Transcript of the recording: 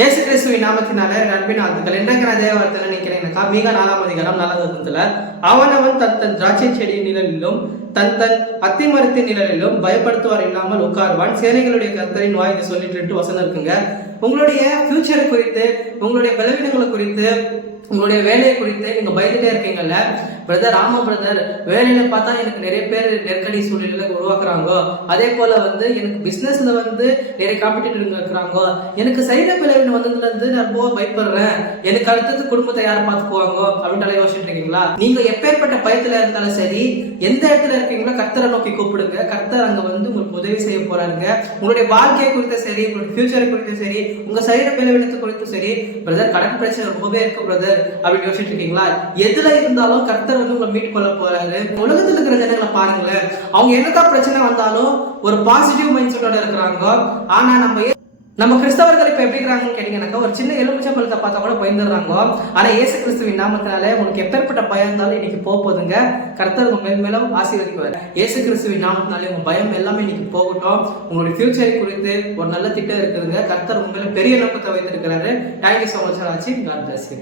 இயேசு கிறிஸ்துவின் நாமத்தினால அன்பின் வாழ்த்துக்கள். இன்றைக்கு நான் தேவாரத்தில் நினைக்கிறேன். மீக 4ஆம் அதிகாரம் 4வது வசனத்துல அவனவன் தன் தன் திராட்சை செடியின் நிழலிலும் தன் தன் அத்தி மரத்தின் நிழலிலும் பயப்படுத்துவார் இல்லாமல் உட்காருவான், சேனைகளுடைய கர்த்தரின் வாய்க்கு சொல்லிட்டு வசனம் இருக்குங்க. உங்களுடைய ஃபியூச்சரை குறித்து, உங்களுடைய பலவீனங்களை குறித்து, உங்களுடைய வேலையை குறித்து நீங்க பயந்துட்டே இருக்கீங்கல்ல பிரதர். ஆமா பிரதர், வேலையில பார்த்தா எனக்கு நிறைய பேர் நெருக்கடி சூழ்நிலை உருவாக்குறாங்க, அதே போல எனக்கு பிசினஸ்ல நிறைய காம்படிட்டர் இருக்கிறாங்க, எனக்கு சைட பலவீனம் வந்ததுல இருந்து நான் ரொம்ப பயப்படுறேன், எனக்கு அடுத்தது குடும்பத்தை யாரை பார்த்துக்குவாங்க அப்படின்னு யோசிச்சுட்டு இருக்கீங்களா? நீங்க எப்பேற்பட்ட பயத்துல இருந்தாலும் சரி, எந்த இடத்துல இருக்கீங்களோ கர்த்தரை நோக்கி கூப்பிடுங்க. கர்த்தர் அங்க உங்களுக்கு உதவி செய்ய போறாருங்க. உங்களுடைய வாழ்க்கையை குறித்து சரி, உங்களுடைய ஃபியூச்சரை குறித்து சரி, உங்க சைட பலவீனத்தை குறித்து சரி, பிரதர் கடன் பிரச்சனை ரொம்பவே இருக்கு பிரதர் அப்படின்னு யோசிச்சுட்டு இருக்கீங்களா? எதுல இருந்தாலும் கர்த்தர் உங்களை மீட் கொள்ள போறாரு. உலகத்துல இருக்கிற ஜனங்களை பாருங்களேன், அவங்க என்னதான் பிரச்சனை வந்தாலும் ஒரு பாசிட்டிவ் மைண்ட் செட்டோட இருக்கிறாங்க. ஆனா நம்ம கிறிஸ்தவர்கள் இப்ப எப்படி இருக்கிறாங்கன்னு கேட்டீங்கன்னாக்கா, ஒரு சின்ன எலுமிச்சை பழத்தை பார்த்தா கூட பயந்துடுறாங்க. ஆனா இயேசு கிறிஸ்துவின் நாமத்தினால உங்களுக்கு எப்பேற்பட்ட பயம் இருந்தாலும் இன்னைக்கு போகுதுங்க. கர்த்தர் உங்க மேல் மேலும் ஆசீர்வதிக்குவார். இயேசு கிறிஸ்துவின் நாமத்தினாலே உங்க பயம் எல்லாமே இன்னைக்கு போகட்டும். உங்களுடைய ஃபியூச்சரை குறித்து ஒரு நல்ல திட்டம் இருக்குதுங்க. கர்த்தர் உங்க மேல பெரிய நோக்கத்தை வைத்திருக்கிறாரு. Thank you so much. God bless you.